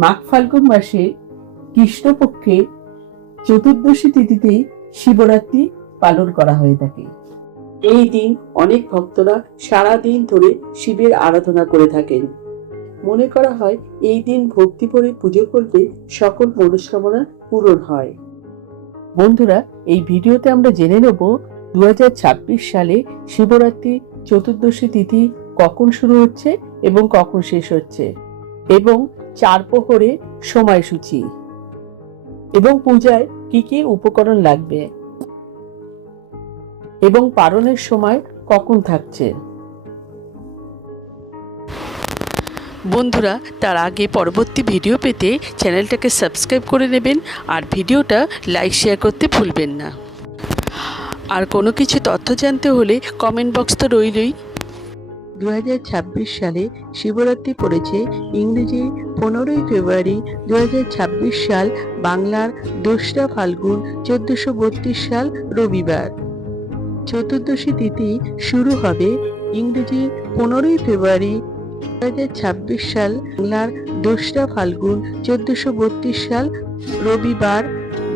মাঘ ফাল্গুন মাসে কৃষ্ণপক্ষে চতুর্দশী তিথিতে শিবরাত্রি পালন করা হয়ে থাকে। এই দিন অনেক ভক্তরা সারা দিন ধরে শিবের আরাধনা করে থাকেন। মনে করা হয় এই দিন ভক্তি ভরে পুজো করলে সকল মনস্কামনা পূরণ হয়। বন্ধুরা, এই ভিডিওতে আমরা জেনে নেব 2026 সালে শিবরাত্রি চতুর্দশী তিথি কখন শুরু হচ্ছে এবং কখন শেষ হচ্ছে, এবং চার প্রহরে সময়সূচি এবং পূজায় কি কি উপকরণ লাগবে এবং পালনের সময় কখন থাকছে। বন্ধুরা, তার আগে পরবর্তী ভিডিও পেতে চ্যানেলটাকে সাবস্ক্রাইব করে নেবেন আর ভিডিওটা লাইক শেয়ার করতে ভুলবেন না। আর কোনো কিছু তথ্য জানতে হলে কমেন্ট বক্স তো রইলই। 2026 সালে শিবরাত্রি পড়েছে ইংরেজি 15ই ফেব্রুয়ারি 2026 সাল, বাংলার 2রা ফাল্গুন 1432 সাল রবিবার। চতুর্দশী তিথি শুরু হবে ইংরেজি 15ই ফেব্রুয়ারি 2026 সাল, বাংলার 2রা ফাল্গুন 1432 সাল রবিবার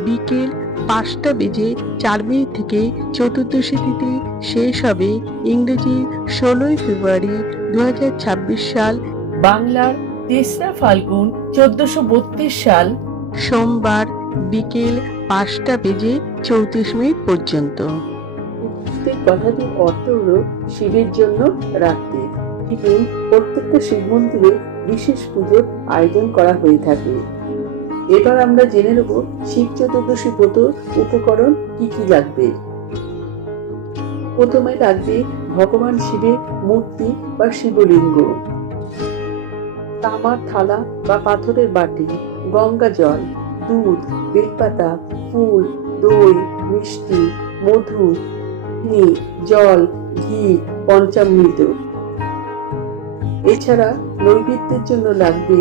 বিকেল 5:04 থেকে চতুর্দশী তিথি শেষ হবে ইংরেজি 16ই ফেব্রুয়ারি 2026 সাল, বাংলার 3রা ফাল্গুন 1432 সাল সোমবার বিকেল 5:34 পর্যন্ত। প্রত্যেক কথাটির অর্থ হল শিবের জন্য রাত্রি। এই দিন প্রত্যেকটা শিব মন্দিরে বিশেষ পুজোর আয়োজন করা হয়ে থাকে। এবার আমরা জেনে নেব শিব চতুর্দশী ব্রত উপকরণ কি কি লাগবে। প্রথমে লাগবে ভগবান শিবের মূর্তি বা শিবলিঙ্গ, তামার থালা বা পাথরের বাটি, গঙ্গা জল, দুধ, বেলপাতা, ফুল, দই, মিষ্টি, মধু, চিনি, জল, ঘি, পঞ্চামৃত। এছাড়া নৈবেদ্যের জন্য লাগবে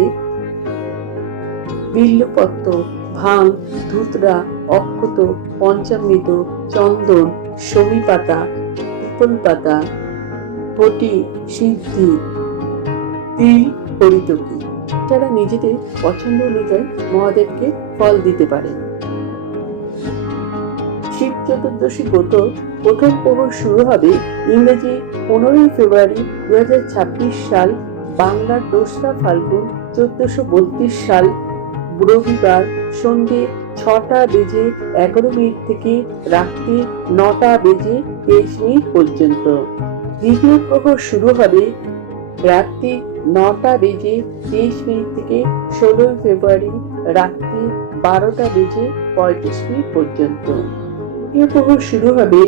বিল্লপত্র, ভাং, ধুতরা, অক্ষত, পঞ্চামৃত, চন্দন, শমী পাতা, পিপল পাতা, ঘটি, সিদ্ধি, তিল, হরিতকি। যারা নিজেদের পছন্দ অনুযায়ী মহাদেবকে ফল দিতে পারে। শিব চতুর্দশী ব্রত প্রথম প্রহর শুরু হবে ইংরেজি 15ই ফেব্রুয়ারি 2026 সাল, বাংলার 2রা ফাল্গুন 1432 সাল রবিবার সন্ধ্যে 6:11 থেকে রাত্রি 9:23 পর্যন্ত। দ্বিতীয় প্রহর শুরু হবে রাত্রি 9:23 থেকে 16 ফেব্রুয়ারি রাত্রি 12:35 পর্যন্ত। তৃতীয় প্রহর শুরু হবে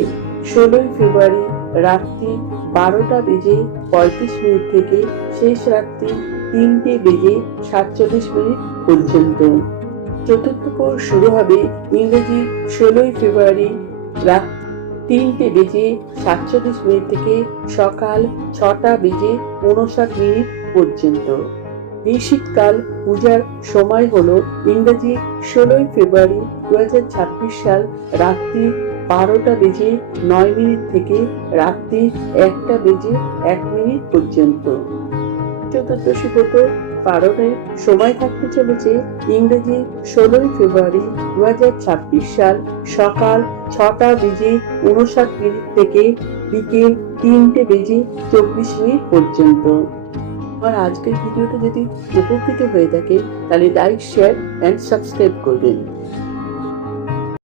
16 ফেব্রুয়ারি রাত্রি 12:35 থেকে শেষ রাত্রি 3:47 পর্যন্ত। চতুর্থ প্রহর শুরু হবে ইংরেজি 16 ফেব্রুয়ারি রাত 3:47 থেকে সকাল 6:59 পর্যন্ত। এই শীতকাল পূজার সময় হলো ইংরেজি 16 ফেব্রুয়ারি 2026 সাল রাত্রি 12:09 থেকে রাত্রি 1:01 পর্যন্ত। চতুর্দশী ব্রত পালনের সময় থাকতে চলেছে ইংরেজি 16 ফেব্রুয়ারি 2026 সাল সকাল 6:59 থেকে বিকেল 3:24 পর্যন্ত। আর আজকের ভিডিওটা যদি উপকৃত হয়ে থাকে তাহলে লাইক, শেয়ার এন্ড সাবস্ক্রাইব করবেন।